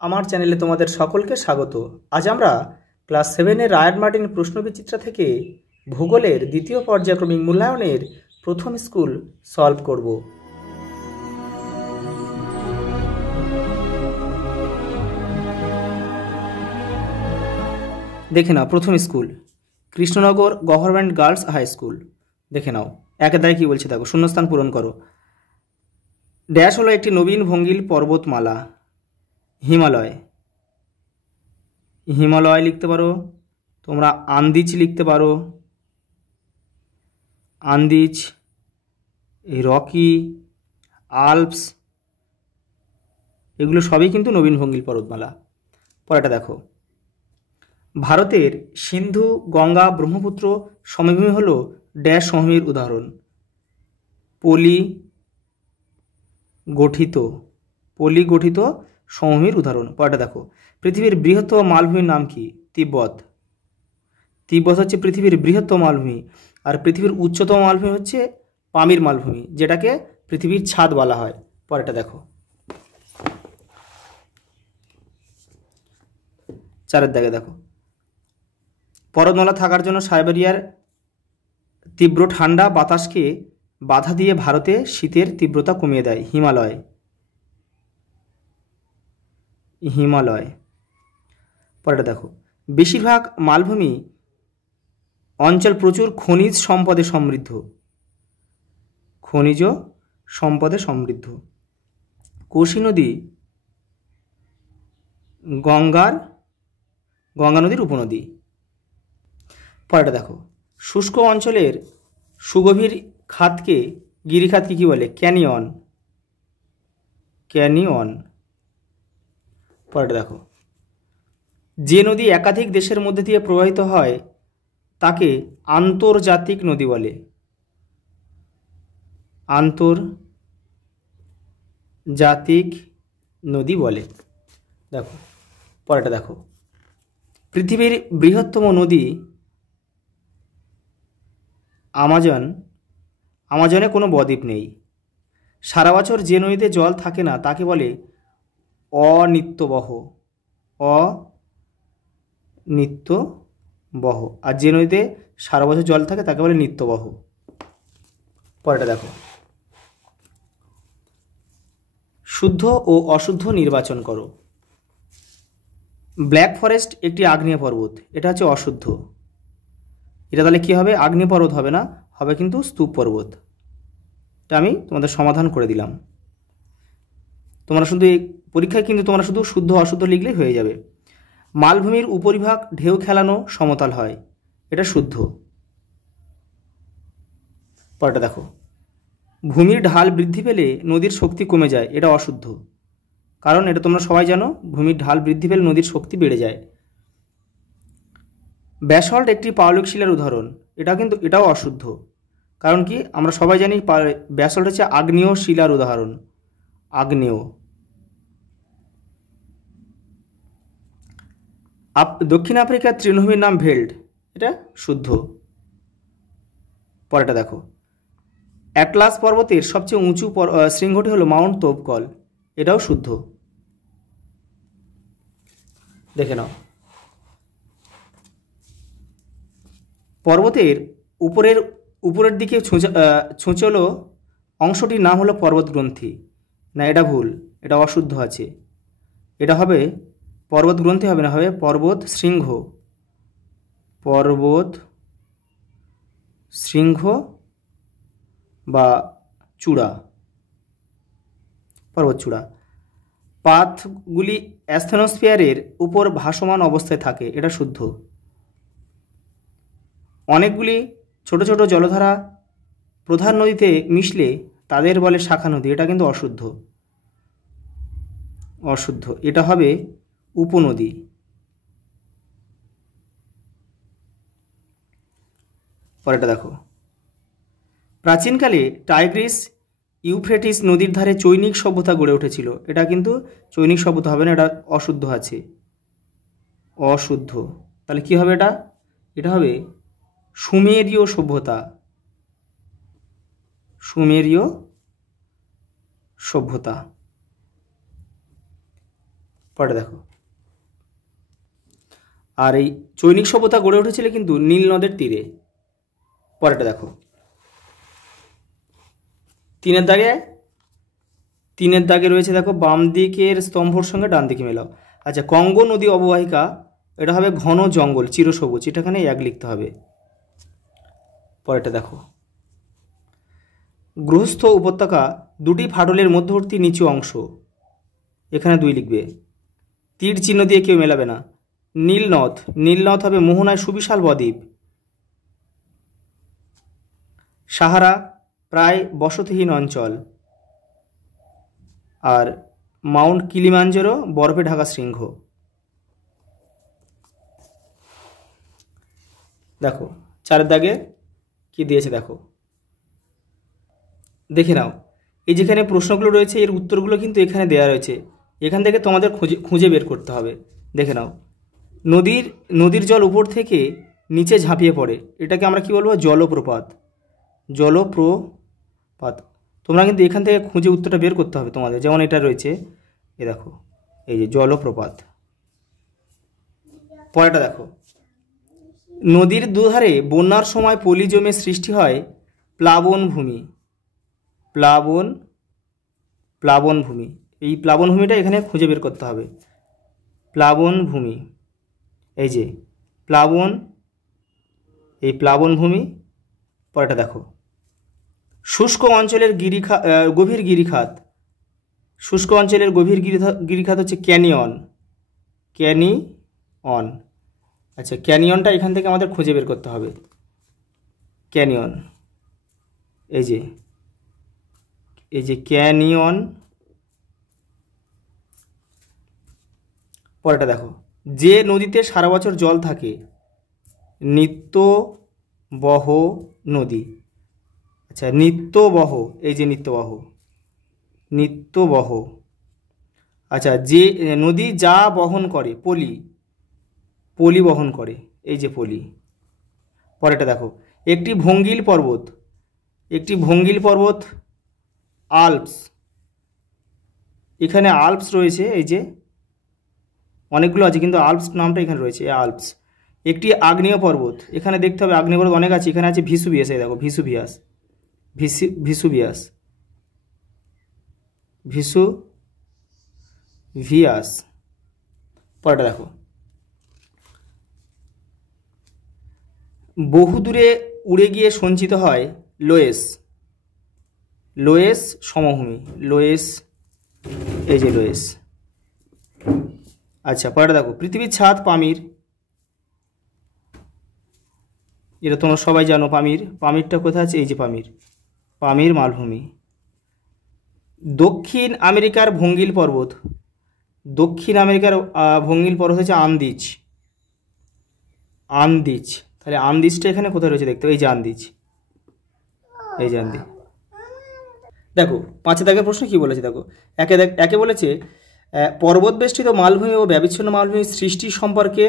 আমার চ্যানেলে তোমাদের সকলকে স্বাগত। আজ আমরা ক্লাস 7-এর রায়ান মার্টিন প্রশ্নবিচিত্রা থেকে ভূগোলের দ্বিতীয় পর্যায়ক্রমিক মূল্যায়নের প্রথম স্কুল সলভ করব। দেখে নাও প্রথম school Krishnanagar government girls high school. দেখে নাও একের দায় কী বলছে দেখো, শূন্যস্থান পূরণ করো। ড্যাশ হলো একটি নবীন ভঙ্গিল পর্বতমালা। হিমালয়, হিমালয় লিখতে পারো তোমরা। আন্দিজ লিখতে পারো, আন্দিজ। রকি, আল্পস, এগুলো সবই কিন্তু নবীন ভঙ্গিল পর্বতমালা। পরেরটা দেখো, ভারতের সিন্ধু গঙ্গা ব্রহ্মপুত্র সমভূমি হলো ড্যাশ সমভূমির উদাহরণ। পলি গঠিত সমভূমির উদাহরণ। পরেরটা দেখো, পৃথিবীর বৃহত্তম মালভূমির নাম কি? তিব্বত। তিব্বত হচ্ছে পৃথিবীর বৃহত্তম মালভূমি, আর পৃথিবীর উচ্চতম মালভূমি হচ্ছে পামির মালভূমি, যেটাকে পৃথিবীর ছাদ বলা হয়। পরেরটা দেখো, চারের দাগে দেখো, পর্বতমালা থাকার জন্য সাইবেরিয়ার তীব্র ঠান্ডা বাতাসকে বাধা দিয়ে ভারতে শীতের তীব্রতা কমিয়ে দেয়। হিমালয়, হিমালয়। পরেরটা দেখো, বেশিরভাগ মালভূমি অঞ্চল প্রচুর খনিজ সম্পদে সমৃদ্ধ। খনিজ সম্পদে সমৃদ্ধ। কোশি নদী গঙ্গা নদীর উপনদী। পরেরটা দেখো, শুষ্ক অঞ্চলের সুগভীর খাতকে গিরিখাতকে কী বলে? Canyon, canyon. পরেরটা দেখো, যে নদী একাধিক দেশের মধ্যে দিয়ে প্রবাহিত হয় তাকে আন্তর্জাতিক নদী বলে। আন্তর্জাতিক নদী বলে। দেখো পরেরটা দেখো, পৃথিবীর বৃহত্তম নদী আমাজন। আমাজনে কোনো বদ্বীপ নেই। সারা বছর যে নদীতে জল থাকে না তাকে বলে অনিত্যবহ। অনিত্যবহ। আর যে নদীতে সারা বছর জল থাকে তাকে বলে নিত্যবহ। পরেরটা দেখো, শুদ্ধ ও অশুদ্ধ নির্বাচন করো। ব্ল্যাক ফরেস্ট একটি আগ্নেয় পর্বত, এটা হচ্ছে অশুদ্ধ। এটা তাহলে কী হবে? আগ্নেয় পর্বত হবে না, হবে কিন্তু স্তূপ পর্বত। এটা আমি তোমাদের সমাধান করে দিলাম। তোমরা শুধু এই পরীক্ষায় কিন্তু তোমরা শুধু শুদ্ধ অশুদ্ধ লিখলেই হয়ে যাবে। মালভূমির উপরিভাগ ঢেউ খেলানো সমতল হয়, এটা শুদ্ধ। পরেরটা দেখো, ভূমির ঢাল বৃদ্ধি পেলে নদীর শক্তি কমে যায়, এটা অশুদ্ধ। কারণ এটা তোমরা সবাই জানো, ভূমির ঢাল বৃদ্ধি পেলে নদীর শক্তি বেড়ে যায়। ব্যাসল্ট একটি পাললিক শিলার উদাহরণ, এটাও অশুদ্ধ। কারণ কি? আমরা সবাই জানি ব্যাসল্ট হচ্ছে আগ্নেয় শিলার উদাহরণ। আগ্নেয়। দক্ষিণ আফ্রিকার তৃণভূমির নাম ভেল্ড, এটা শুদ্ধ। পরেরটা দেখো, অ্যাটলাস পর্বতের সবচেয়ে উঁচু শৃঙ্গটি হলো মাউন্ট তোবকল, এটাও শুদ্ধ। দেখে নাও, পর্বতের উপরের দিকে ছুঁচলো অংশটির নাম হলো পর্বতগ্রন্থি। না, এটা ভুল, এটা অশুদ্ধ আছে। এটা হবে পর্বতগ্রন্থি হবে না, হবে পর্বত শৃঙ্গ। পর্বত শৃঙ্গ বা চূড়া, পর্বতচূড়া। পাতগুলি অ্যাস্থেনোস্ফিয়ারের উপর ভাসমান অবস্থায় থাকে, এটা শুদ্ধ। অনেকগুলি ছোট ছোট জলধারা প্রধান নদীতে মিশলে তাদের বলে শাখা নদী, এটা কিন্তু অশুদ্ধ। অশুদ্ধ, এটা হবে উপনদী। পরেরটা দেখো, প্রাচীনকালে টাইগ্রিস ইউফ্রেটিস নদীর ধারে চৈনিক সভ্যতা গড়ে উঠেছিল, এটা কিন্তু চৈনিক সভ্যতা হবে না, এটা অশুদ্ধ আছে। অশুদ্ধ, তাহলে কি হবে? এটা হবে সুমেরীয় সভ্যতা। সুমেরীয় সভ্যতা। পরে দেখো, আর এই চৈনিক সভ্যতা গড়ে উঠেছিল কিন্তু নীল নদের তীরে। পরেরটা দেখো, তিনের দাগে রয়েছে দেখো বাম দিকের স্তম্ভর সঙ্গে ডান দিকে মেলাও। আচ্ছা, কঙ্গো নদী অববাহিকা, এটা হবে ঘন জঙ্গল চিরসবুজ, এটা এখানে এক লিখতে হবে। পরেরটা দেখো, গৃহস্থ উপত্যকা দুটি ফাটলের মধ্যবর্তী নিচু অংশ, এখানে 2 লিখবে। তীর চিহ্ন দিয়ে কেউ মেলাবে না। নীলনদ হবে মোহনায় সুবিশাল বদ্বীপ। সাহারা প্রায় বসতিহীন অঞ্চল। আর মাউন্ট কিলিমাঞ্জারো বরফে ঢাকা শৃঙ্গ। দেখো 4 দাগে কি দিয়েছে দেখো, দেখে নাও। এই যেখানে প্রশ্নগুলো রয়েছে এর উত্তরগুলো কিন্তু এখানে দেওয়া রয়েছে, এখান থেকে তোমাদের খুঁজে বের করতে হবে। দেখে নাও, নদীর জল উপর থেকে নিচে ঝাঁপিয়ে পড়ে, এটাকে আমরা কি বলবো? জলপ্রপাত। তোমরা কিন্তু এখান থেকে খুঁজে উত্তরটা বের করতে হবে তোমাদের। যেমন এটা রয়েছে, এ দেখো, এই যে জলপ্রপাত। পরেরটা দেখো, নদীর দুধারে বন্যার সময় পলি জমে সৃষ্টি হয় প্লাবনভূমি। প্লাবনভূমি, এই প্লাবনভূমিটা এখানে খুঁজে বের করতে হবে। প্লাবনভূমি, এই যে প্লাবনভূমি। পরেরটা দেখো, শুষ্ক অঞ্চলের গভীর গিরিখাত। শুষ্ক অঞ্চলের গভীর গিরিখাত হচ্ছে ক্যানিয়ন। আচ্ছা, ক্যানিয়নটা এখান থেকে আমাদের খুঁজে বের করতে হবে। ক্যানিয়ন, এই যে ক্যানিয়ন। পরেরটা দেখো, যে নদীতে সারা বছর জল থাকে, নিত্যবহ নদী। আচ্ছা, নিত্যবহ, এই যে নিত্যবহ। আচ্ছা, যে নদী যা বহন করে, পলি বহন করে, এই যে পলি। পরেরটা দেখো, একটি ভঙ্গিল পর্বত আল্পস। এখানে আল্পস রয়েছে, এই যে অনেকগুলো আছে কিন্তু আল্পস নামটা এখানে রয়েছে, আল্পস। একটি আগ্নেয় পর্বত, এখানে দেখতে হবে আগ্নেয় পর্বত অনেক আছে, এখানে আছে ভিসুভিয়াস। এই দেখো ভিসুভিয়াস। পরেরটা দেখো, বহুদূরে উড়ে গিয়ে সঞ্চিত হয় লোয়েস সমভূমি। এই যে লোয়েস। আচ্ছা, পরেরটা দেখো, পৃথিবীর ছাদ পামির। এটা তোমরা সবাই জানো। পামিরটা কোথায় আছে? এই যে পামির মালভূমি। দক্ষিণ আমেরিকার ভঙ্গিল পর্বত হচ্ছে আন্দিজ। তাহলে আন্দিজটা এখানে কোথায় রয়েছে দেখতে? এই যে আন্দিজ। দেখো 5 দাগের প্রশ্ন কি বলেছে দেখো। একে বলেছে পর্বত বেষ্টিত মালভূমি ও ব্যবিচ্ছিন্ন মালভূমির সৃষ্টি সম্পর্কে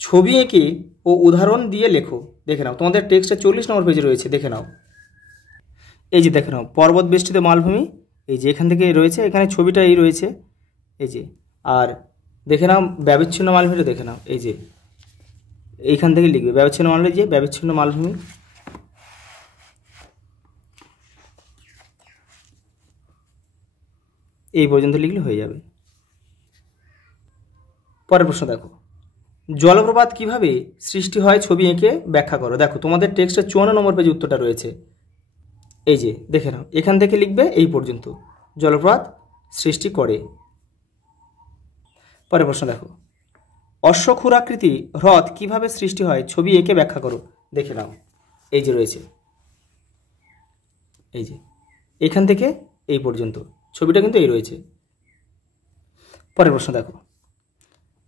ছবি এঁকে ও উদাহরণ দিয়ে লেখো। দেখে নাও, তোমাদের টেক্সটে 40 নম্বর পেজে রয়েছে, দেখে নাও। এই যে দেখে নাও, পর্বত বেষ্টিত মালভূমি, এই যে এখান থেকে রয়েছে, এখানে ছবিটা এই রয়েছে, এই যে। আর দেখে নাও ব্যবিচ্ছিন্ন মালভূমিটা, দেখে নাও, এই যে এইখান থেকে লিখবে ব্যবিচ্ছিন্ন মালভূমি, যে ব্যবিচ্ছিন্ন মালভূমি। এই পর্যন্ত লিখলে হয়ে যাবে। পরের প্রশ্ন দেখো, জলপ্রপাত কিভাবে সৃষ্টি হয় ছবি এঁকে ব্যাখ্যা করো। দেখো তোমাদের টেক্সটের 54 নম্বর পেজে উত্তরটা রয়েছে, এই যে দেখে নাও, এখান থেকে লিখবে এই পর্যন্ত জলপ্রপাত সৃষ্টি করে। পরের প্রশ্ন দেখো, অশ্বক্ষুরাকৃতি হ্রদ কিভাবে সৃষ্টি হয় ছবি এঁকে ব্যাখ্যা করো। দেখে নাও, এই যে রয়েছে, এই যে এখান থেকে এই পর্যন্ত ছবিটা কিন্তু এই রয়েছে। পরের প্রশ্ন দেখো,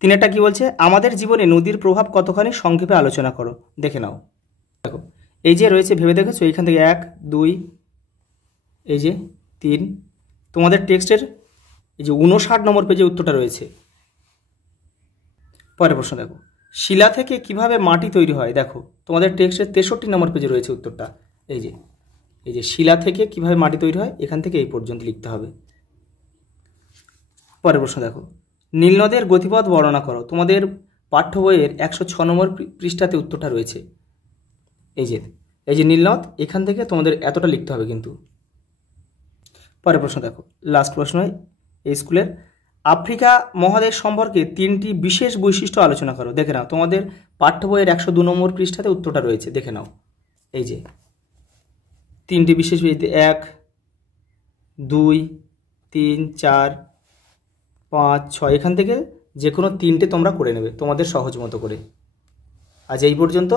3টা কি বলছে? আমাদের জীবনে নদীর প্রভাব কতখানি সংক্ষেপে আলোচনা করো। দেখে নাও, দেখো এই যে রয়েছে, ভেবে দেখেছো? এইখান থেকে 1 2, এই যে 3। তোমাদের টেক্সটের এই যে 59 নম্বর পেজে উত্তরটা রয়েছে। পরের প্রশ্ন দেখো, শিলা থেকে কিভাবে মাটি তৈরি হয়। দেখো তোমাদের টেক্সটের 63 নম্বর পেজে রয়েছে উত্তরটা। এই যে শিলা থেকে কিভাবে মাটি তৈরি হয়, এখান থেকে এই পর্যন্ত লিখতে হবে। পরের প্রশ্ন দেখো, নীলনদের গতিপথ বর্ণনা করো। তোমাদের পাঠ্য বইয়ের 106 নম্বর পৃষ্ঠাতে উত্তরটা রয়েছে। এই যে নীলনদ, এখান থেকে তোমাদের এতটা লিখতে হবে কিন্তু। পরের প্রশ্ন দেখো, লাস্ট প্রশ্ন এই স্কুলের। আফ্রিকা মহাদেশ সম্পর্কে 3টি বিশেষ বৈশিষ্ট্য আলোচনা করো। দেখে নাও, তোমাদের পাঠ্য বইয়ের 102 নম্বর পৃষ্ঠাতে উত্তরটা রয়েছে, দেখে নাও। এই যে 3টি বিশেষ, 1, 2, 3, 4, 5, 6, এখান থেকে যে কোনো 3টে তোমরা করে নেবে তোমাদের সহজ মতো করে। আজ এই পর্যন্ত,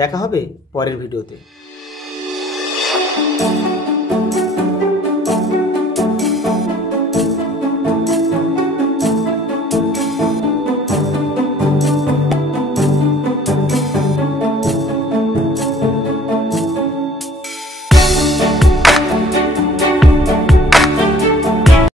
দেখা হবে পরের ভিডিওতে।